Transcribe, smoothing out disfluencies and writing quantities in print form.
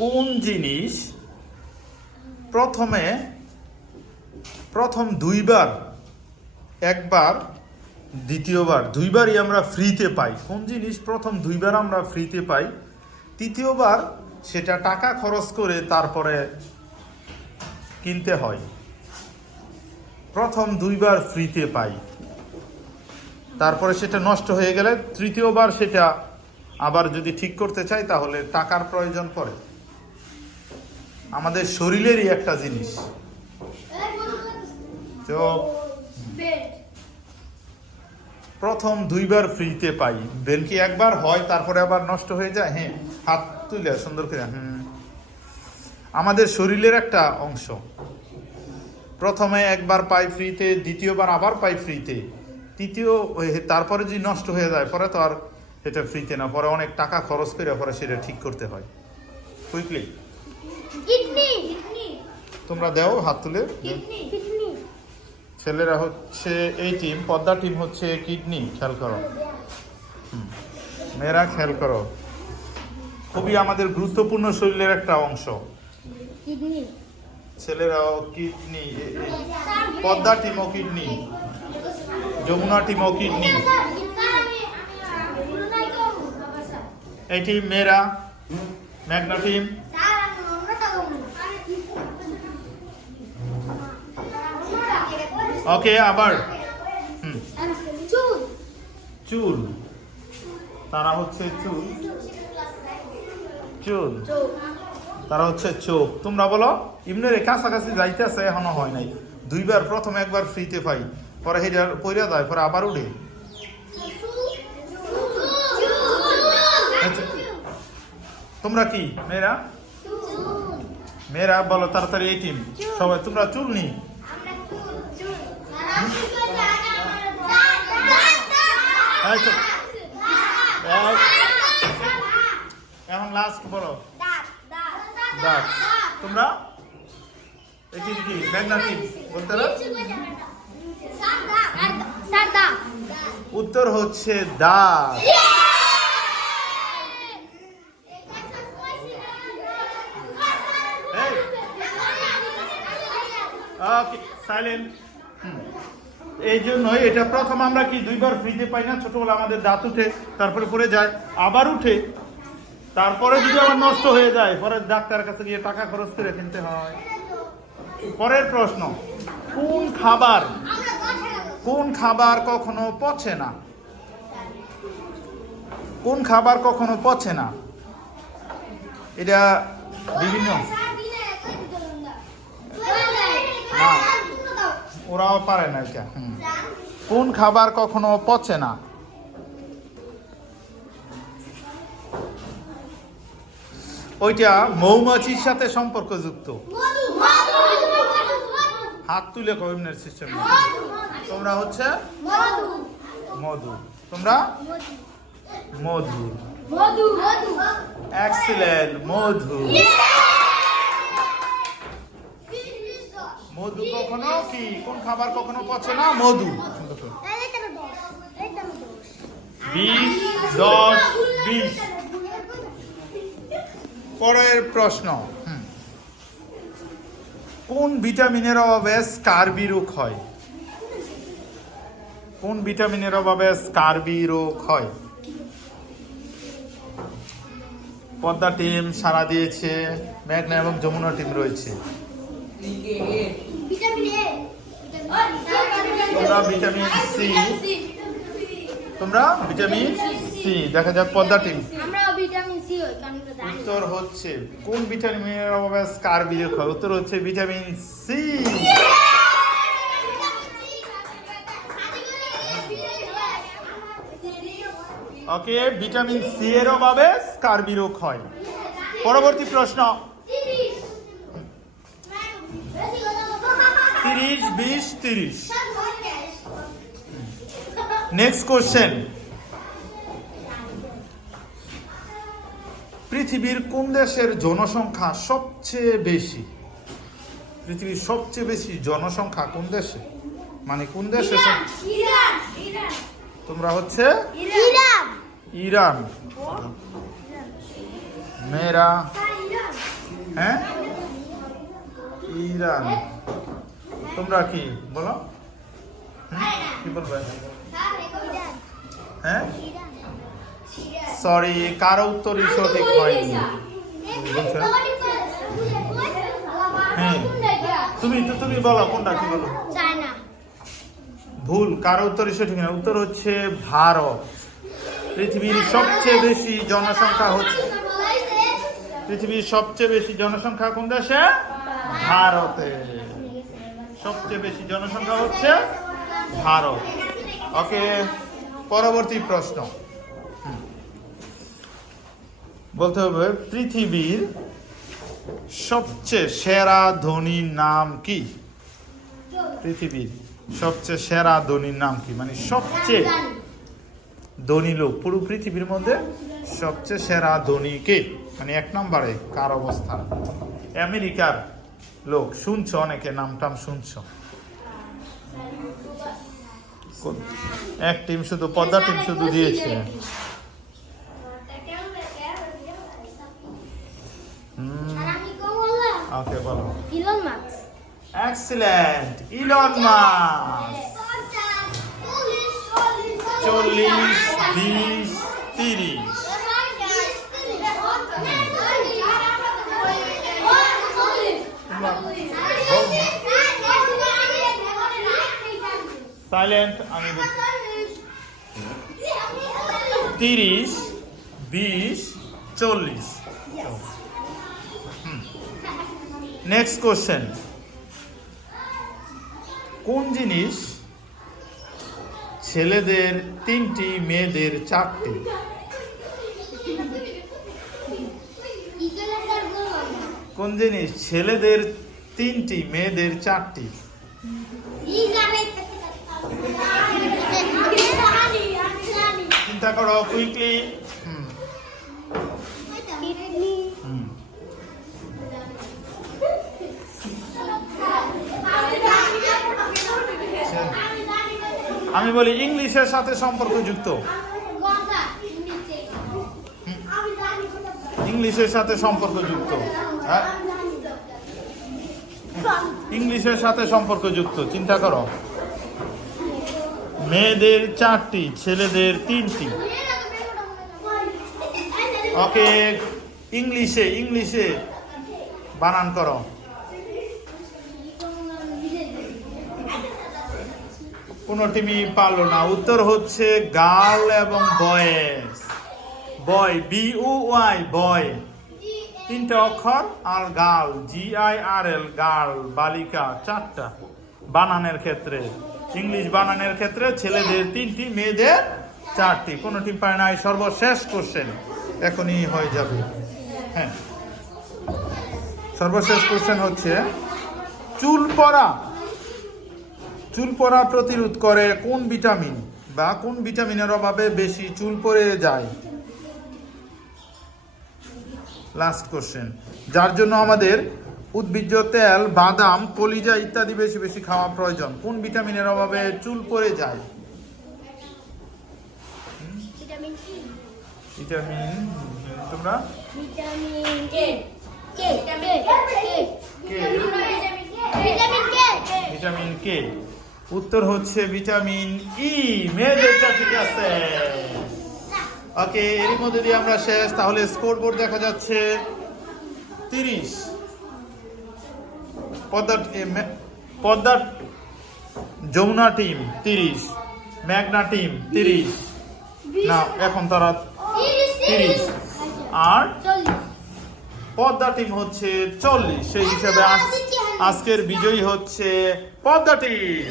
কোন জিনিস প্রথম দুইবার, একবার দ্বিতীয়বার, দুইবারই আমরা ফ্রিতে পাই? কোন জিনিস প্রথম দুইবার আমরা ফ্রিতে পাই, তৃতীয়বার সেটা টাকা খরচ করে তারপরে কিনতে হয়? প্রথম দুইবার ফ্রিতে পাই, তারপরে সেটা নষ্ট হয়ে গেলে তৃতীয়বার সেটা আবার যদি ঠিক করতে চাই তাহলে টাকার প্রয়োজন পড়ে। আমাদের শরীরেরই একটা জিনিস। তো প্রথম দুইবার ফ্রিতে পাই, ব্রেন কি একবার হয় তারপরে আবার নষ্ট হয়ে যায়? হ্যাঁ, হাত তুলে সুন্দর করে। আমাদের শরীরের একটা অংশ। প্রথমে একবার পাই ফ্রিতে, দ্বিতীয়বার আবার পাই ফ্রিতে, তৃতীয় তারপরে যদি নষ্ট হয়ে যায় পরে তো আর সেটা ফ্রিতে না, পরে অনেক টাকা খরচ করে পরে সেটা ঠিক করতে হয়। কুইকলি তোমরা দাও হাত তুলে। ছেলেরা হচ্ছে এই টিম, পদ্মা টিম হচ্ছে কিডনি। খেয়াল করো, মেয়েরা খেয়াল করো, খুবই আমাদের গুরুত্বপূর্ণ শরীরের একটা অংশ। ছেলেরাও কিডনি, পদ্মা টিমও কিডনি, যমুনা টিমও কিডনি। এই টিম মেয়েরা, মেঘনা টিম। ওকে, আবার চুল, তারা হচ্ছে চুল, চুল তারা হচ্ছে চোখ। তোমরা বলো ইমনের কাছাকাছি যাইতেছে, এখনো হয় নাই। দুইবার, প্রথম একবার ফ্রিতে পাই, পরে হেজার পইরা যায়, পরে আবার উঠে। তোমরা কি মেয়েরা? মেয়েরা বলো তাড়াতাড়ি। এই টিম সবাই তোমরা চুল নি। এখন লাস্ট বলো দাঁত। তোমরা এই টিম কি? মেঘনা টিম বলতে পারো? উত্তর হচ্ছে দাঁত। সাইলেন্ট। এই জন্যই এটা প্রথম আমরা কি দুইবার ফ্রিতে পাই না? ছোটবেলা আমাদের দাঁত উঠে, তারপরে পড়ে যায়, আবার উঠে, তারপরে যদি আবার নষ্ট হয়ে যায় পরে ডাক্তারের কাছে গিয়ে টাকা খরচ করে কিনতে হয়। পরের প্রশ্ন, কোন খাবার কখনো পচে না? কোন খাবার কখনো পচে না? এটা বিভিন্ন, ওরাও পারে না এটা। কোন খাবার কখনো পচে না? ওইটা মৌমাছির সাথে সম্পর্কযুক্ত। হাত তুলে কবিনের সিস্টেম। তোমরা হচ্ছে মধু। তোমরা মধু। এক্সিলেন্ট, মধু। মধু কখনো কি? কোন খাবার কখনো পচে না? মধু। 20, 10, 20। পরের প্রশ্ন, কোন ভিটামিনের অভাবে স্কারবি রোগ হয়? কোন ভিটামিনের অভাবে স্কারবি রোগ হয়? পদ্মা টিম সাড়া দিয়েছে, মেঘনা এবং যমুনা টিম রয়েছে। তোমরা ভিটামিন সি। তোমরা ভিটামিন সি। দেখা যাক পদ্মা টিম। উত্তর হচ্ছে কোন ভিটামিনের অভাবে স্কারবি রোগ হয়? উত্তর হচ্ছে ভিটামিন সি। ওকে, ভিটামিন সি এর অভাবে স্কারবি রোগ হয়। পরবর্তী প্রশ্ন, 30, 20, 30। নেক্সট কোশ্চেন, পৃথিবীর কোন দেশের জনসংখ্যা সবচেয়ে বেশি? পৃথিবীর সবচেয়ে বেশি জনসংখ্যা কোন দেশে? মানে কোন দেশে? তোমরা হচ্ছে ইরান। মেয়েরা হ্যাঁ, ইরান। তোমরা কি বলো? কি বলবে? হ্যাঁ, সরি, কারো উত্তরই সঠিক হয়নি। হ্যাঁ, তুমি বলো কোনটা, কি বলো? ভুল, কারো উত্তরই সঠিক না। উত্তর হচ্ছে ভারত। পৃথিবীর সবচেয়ে বেশি জনসংখ্যা হচ্ছে, পৃথিবীর সবচেয়ে বেশি জনসংখ্যা কোন দেশে? ভারতে। সবচেয়ে বেশি জনসংখ্যা হচ্ছে ভারত। ওকে, পরবর্তী প্রশ্ন বলতে হবে পৃথিবীর সবচেয়ে সেরা ধনীর নাম কি? পৃথিবীর সবচেয়ে সেরা ধনীর নাম কি, মানে সবচেয়ে ধনী লোক পুরো পৃথিবীর মধ্যে সবচেয়ে সেরা ধনী কে, মানে এক নম্বরে কার অবস্থান? আমেরিকার লোক, শুনছো অনেকে নাম টাম শুনছো। এক টিম শুধু, পদ্মা টিম শুধু দিয়েছে। ওকে, বলো। Elon Musk. Excellent, Elon Musk. 40, 20, 30। Silent, আমি বলছি 30, 20, 40। নেক্সট কোশ্চেন, কোন জিনিস ছেলেদের 3টি মেয়েদের 4টি? কোন জিনিস ছেলেদের 3টি মেয়েদের 4টি? চিন্তা করো কুইকলি। আমি বলি ইংলিশের সাথে সম্পর্কযুক্ত, ইংলিশের সাথে সম্পর্কযুক্ত, হ্যাঁ, ইংলিশের সাথে সম্পর্কযুক্ত। চিন্তা করো, মেয়েদের 4টি, ছেলেদের 3টি। ওকে, ইংলিশে, ইংলিশে বানান করো। কোনো টিমই পারলো না। উত্তর হচ্ছে গার্ল এবং বয়েজ। বয়, BOY, বয় 3টে অক্ষর, আর গার্ল GIRL, গার্ল বালিকা 4টা। বানানের ক্ষেত্রে, ইংলিশ বানানের ক্ষেত্রে ছেলেদের 3টি, মেয়েদের 4টি। কোনো টিম পায় নাই। সর্বশেষ কোশ্চেন, এখনই হয়ে যাবে। হ্যাঁ, সর্বশেষ কোশ্চেন হচ্ছে চুল পড়া, চুল পড়া প্রতিরোধ করে কোন ভিটামিন, বা কোন ভিটামিনের অভাবে বেশি চুল পড়ে যায়? লাস্ট কোশ্চেন, যার জন্য আমাদের উদ্ভিজ্জ তেল, বাদাম, কলিজা ইত্যাদি বেশি বেশি খাওয়া প্রয়োজন। কোন ভিটামিনের অভাবে চুল পড়ে যায়? ভিটামিন, তোমরা ভিটামিন কে। উত্তর হচ্ছে ভিটামিন ই। মেয়েদেরটা ঠিক আছে। ওকে, এর মধ্যে দিয়ে আমরা শেষ। তাহলে স্কোরবোর্ড দেখা যাচ্ছে 30। পদ্মা যমুনা টিম 30, মেঘনা টিম 30, না এখন তারা 30, আর পদ্মা টিম হচ্ছে 40। সেই হিসাবে আজকের বিজয়ী হচ্ছে পদ্মা টিম।